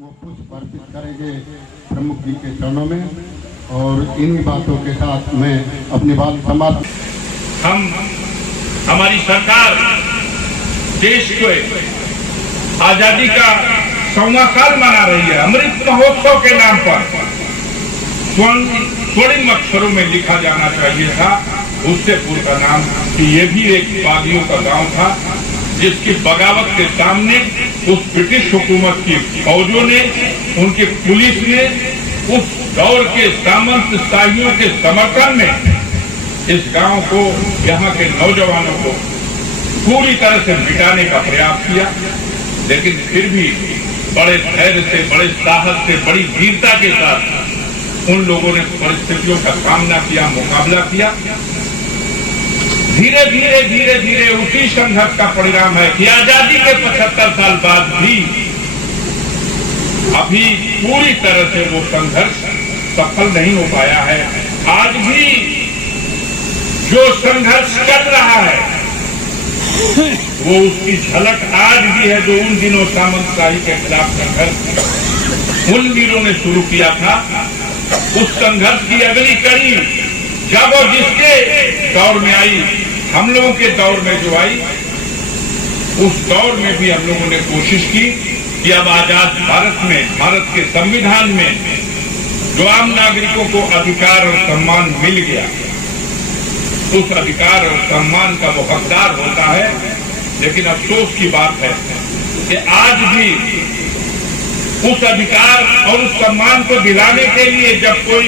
वो पुष्प अर्पित करेंगे प्रमुख जी के चरणों में। और इन्हीं बातों के साथ मैं अपनी बात समाप्त। हमारी सरकार देश को आजादी का 100वां साल मना रही है। अमृत महोत्सव के नाम पर स्वर्णिम अक्षरों में लिखा जाना चाहिए था भूसेपुर का नाम, कि ये भी एक बागियों का गांव था जिसकी बगावत के सामने उस ब्रिटिश हुकूमत की फौजों ने, उनकी पुलिस ने उस दौर के सामंत शाहियों के समर्थन में इस गांव को, यहाँ के नौजवानों को पूरी तरह से मिटाने का प्रयास किया। लेकिन फिर भी बड़े धैर्य से, बड़े साहस से, बड़ी वीरता के साथ उन लोगों ने परिस्थितियों का सामना किया, मुकाबला किया। धीरे धीरे धीरे धीरे उसी संघर्ष का परिणाम है कि आजादी के 75 साल बाद भी अभी पूरी तरह से वो संघर्ष सफल नहीं हो पाया है। आज भी जो संघर्ष कर रहा है वो उसकी झलक आज भी है जो उन दिनों सामंतशाही के खिलाफ संघर्ष उन वीरों ने शुरू किया था। उस संघर्ष की अगली कड़ी जब और जिसके दौर में आई, हम लोगों के दौर में जो आई, उस दौर में भी हम लोगों ने कोशिश की कि अब आजाद भारत में, भारत के संविधान में जो आम नागरिकों को अधिकार और सम्मान मिल गया, उस अधिकार और सम्मान का वो हकदार होता है। लेकिन अफसोस की बात है कि आज भी उस अधिकार और उस सम्मान को दिलाने के लिए जब कोई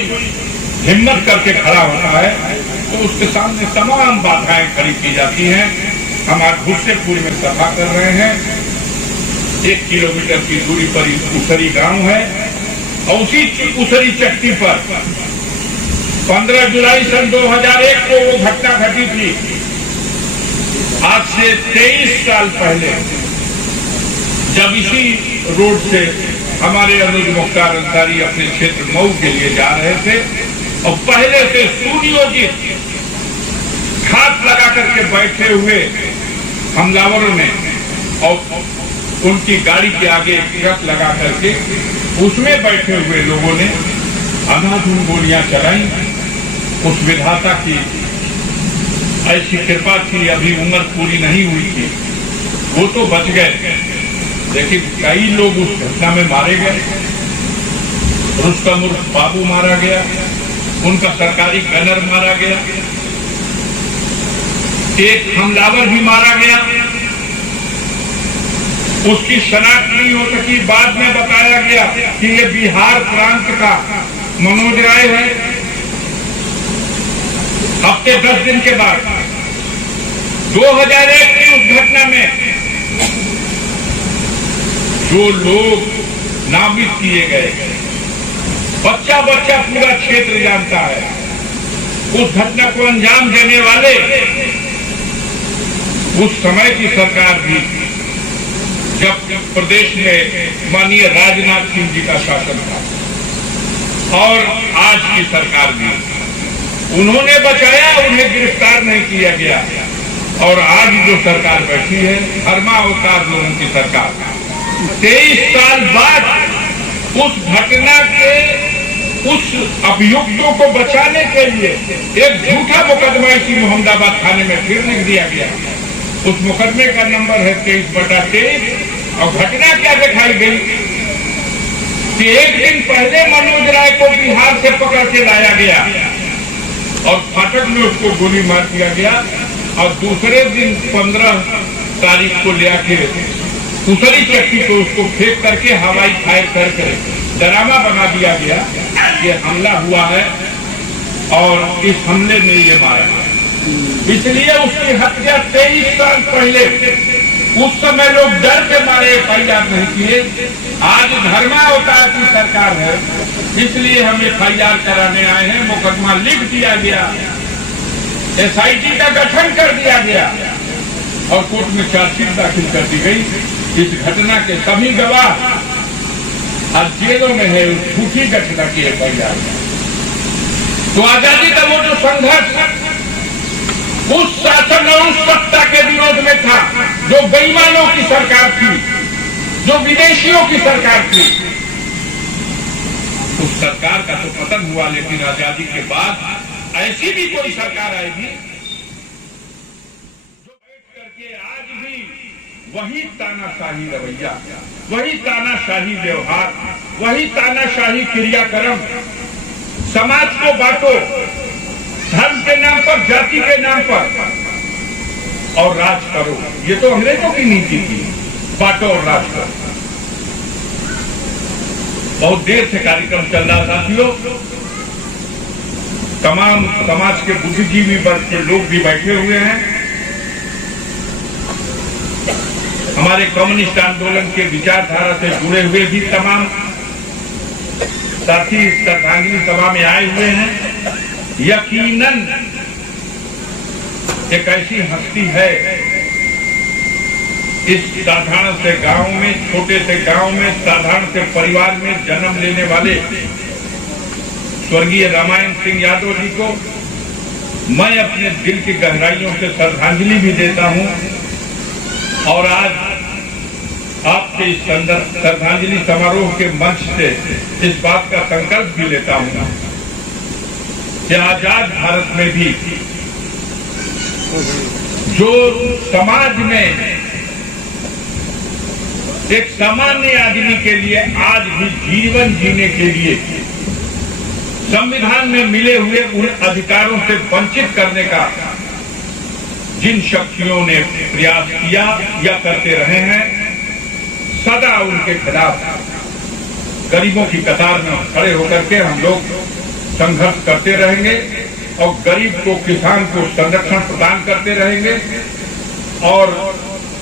हिम्मत करके खड़ा होता है तो उसके सामने तमाम बाधाएं खड़ी की जाती हैं। हम आज भूसेपुर में सभा कर रहे हैं। 1 किलोमीटर की दूरी पर उसरी गांव है और उसी उसरी चट्टी पर 15 जुलाई सन 2001 को वो घटना घटी थी। आज से 23 साल पहले जब इसी रोड से हमारे अनुज मुख्तार अंसारी अपने क्षेत्र मऊ के लिए जा रहे थे और पहले से सुनियोजित घात लगा करके बैठे हुए हमलावरों ने और उनकी गाड़ी के आगे ट्रक लगा करके उसमें बैठे हुए लोगों ने अंधाधुंध गोलियां चलाई। उस विधाता की ऐसी कृपा थी, अभी उम्र पूरी नहीं हुई थी, वो तो बच गए, लेकिन कई लोग उस घटना में मारे गए। रुस्तम उर्फ बाबू मारा गया, उनका सरकारी गनर मारा गया, एक हमलावर भी मारा गया। उसकी शनाख्त नहीं हो सकी। बाद में बताया गया कि ये बिहार प्रांत का मनोज राय है। हफ्ते 10 दिन के बाद 2001 की उस घटना में जो लोग नामित किए गए, बच्चा बच्चा पूरा क्षेत्र जानता है। उस घटना को अंजाम देने वाले उस समय की सरकार भी, जब प्रदेश में माननीय राजनाथ सिंह जी का शासन था, और आज की सरकार भी, उन्होंने बचाया, उन्हें गिरफ्तार नहीं किया गया। और आज जो सरकार बैठी है, धर्मावतार लोगों की सरकार, 23 साल बाद उस घटना के उस अभियुक्तों को बचाने के लिए एक झूठा मुकदमा इसी मोहम्मदाबाद थाने में फिर लिख दिया गया। उस मुकदमे का नंबर है 23/23। और घटना क्या दिखाई गई कि एक दिन पहले मनोज राय को बिहार से पकड़ के लाया गया और फाटक में उसको गोली मार दिया गया, और दूसरे दिन 15 तारीख को ले आके उसरी चट्टी को उसको फेंक करके हवाई फायर करके डरामा बना दिया गया। ये हमला हुआ है और इस हमले में ये मारा है। इसलिए उसकी हत्या 23 साल पहले, उस समय लोग डर के मारे FIR नहीं किए। आज धर्मावतार की सरकार है, इसलिए हम FIR कराने आए हैं। मुकदमा लिख दिया गया, SIT का गठन कर दिया गया और कोर्ट में चार्जशीट दाखिल कर दी गई। इस घटना के सभी गवाह आज जेलों में है उस झूठी घटना की FIR। तो आजादी का वो जो संघर्ष उस शासन और उस सत्ता के विरोध में था जो बेईमानों की सरकार थी, जो विदेशियों की सरकार थी, उस सरकार का तो पतन हुआ, लेकिन आजादी के बाद ऐसी भी कोई सरकार आएगी जो बैठ करके आज भी वही तानाशाही रवैया, वही तानाशाही व्यवहार, वही तानाशाही क्रियाक्रम, समाज को बांटो धर्म के नाम पर, जाति के नाम पर और राज करो। ये तो अंग्रेजों की नीति थी, बांटो और राज करो। बहुत देर से कार्यक्रम चल रहा साथियों, तमाम समाज के बुद्धिजीवी वर्ग के लोग भी बैठे हुए हैं। हमारे कम्युनिस्ट आंदोलन के विचारधारा से जुड़े हुए भी तमाम साथी श्रद्धांजलि सभा में आए हुए हैं। यकीनन एक ऐसी हस्ती है, इस साधारण से गांव में, छोटे से गांव में, साधारण से परिवार में जन्म लेने वाले स्वर्गीय रामायण सिंह यादव जी को मैं अपने दिल की गहराइयों से श्रद्धांजलि भी देता हूं और आज आपके इस श्रद्धांजलि समारोह के मंच से इस बात का संकल्प भी लेता हूं कि आजाद भारत में भी जो समाज में एक सामान्य आदमी के लिए आज भी जीवन जीने के लिए संविधान में मिले हुए उन अधिकारों से वंचित करने का जिन शक्तियों ने प्रयास किया या करते रहे हैं, सदा उनके खिलाफ गरीबों की कतार में खड़े होकर के हम लोग संघर्ष करते रहेंगे और गरीब को, किसान को संरक्षण प्रदान करते रहेंगे। और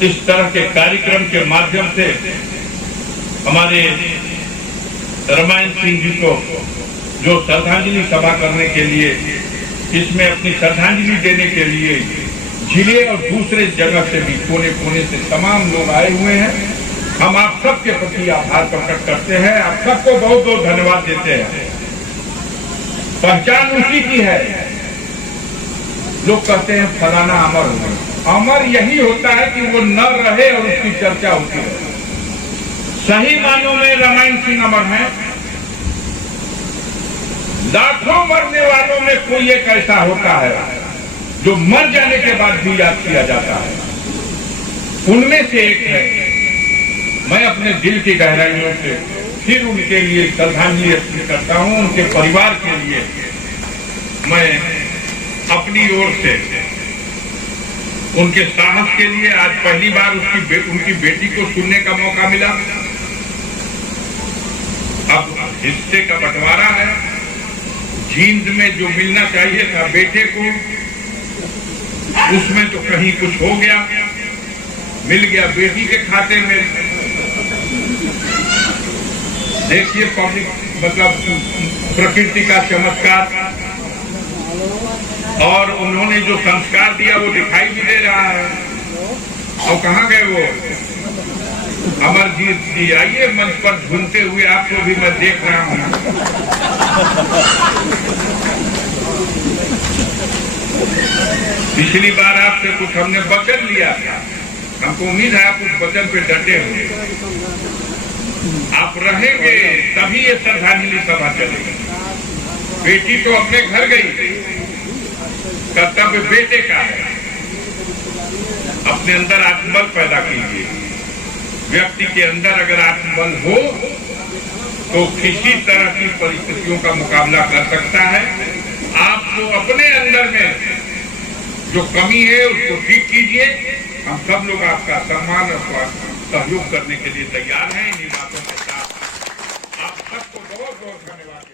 इस तरह के कार्यक्रम के माध्यम से हमारे रामायण सिंह जी को जो श्रद्धांजलि सभा करने के लिए, इसमें अपनी श्रद्धांजलि देने के लिए जिले और दूसरे जगह से भी, कोने कोने से तमाम लोग आए हुए हैं। हम आप सबके प्रति आभार प्रकट करते हैं, आप सबको बहुत बहुत धन्यवाद देते हैं। पहचान उसी की है, लोग कहते हैं फलाना अमर हो गया। अमर यही होता है कि वो न रहे और उसकी चर्चा होती है। सही मानों में रामायण सिंह अमर है। लाखों मरने वालों में कोई एक ऐसा होता है जो मर जाने के बाद भी याद किया जाता है, उनमें से एक है। मैं अपने दिल की गहराइयों से फिर उनके लिए श्रद्धांजलि अर्पित करता हूं। उनके परिवार के लिए मैं अपनी ओर से उनके साहस के लिए, आज पहली बार उनकी बेटी को सुनने का मौका मिला। अब हिस्से का बंटवारा है। जींद में जो मिलना चाहिए था बेटे को, उसमें तो कहीं कुछ हो गया, मिल गया बेटी के खाते में। देखिए पब्लिक, मतलब प्रकृति का चमत्कार। और उन्होंने जो संस्कार दिया वो दिखाई भी दे रहा है। और कहाँ गए वो अमरजीत जी? आइए मंच पर झूमते हुए, आपको भी मैं देख रहा हूँ। पिछली बार आपसे कुछ हमने वचन लिया था, हमको उम्मीद है आप उस वचन पे डटे हुए, आप रहेंगे तभी ये श्रद्धांजलि सभा चलेगी। बेटी तो अपने घर गई, कर्तव्य बेटे का है। अपने अंदर आत्मबल पैदा कीजिए। व्यक्ति के अंदर अगर आत्मबल हो तो किसी तरह की परिस्थितियों का मुकाबला कर सकता है। आपको अपने अंदर में जो कमी है उसको ठीक कीजिए। हम सब लोग आपका सम्मान और सहयोग करने के लिए तैयार हैं। इन्हीं बातों के साथ आप सबको बहुत बहुत धन्यवाद।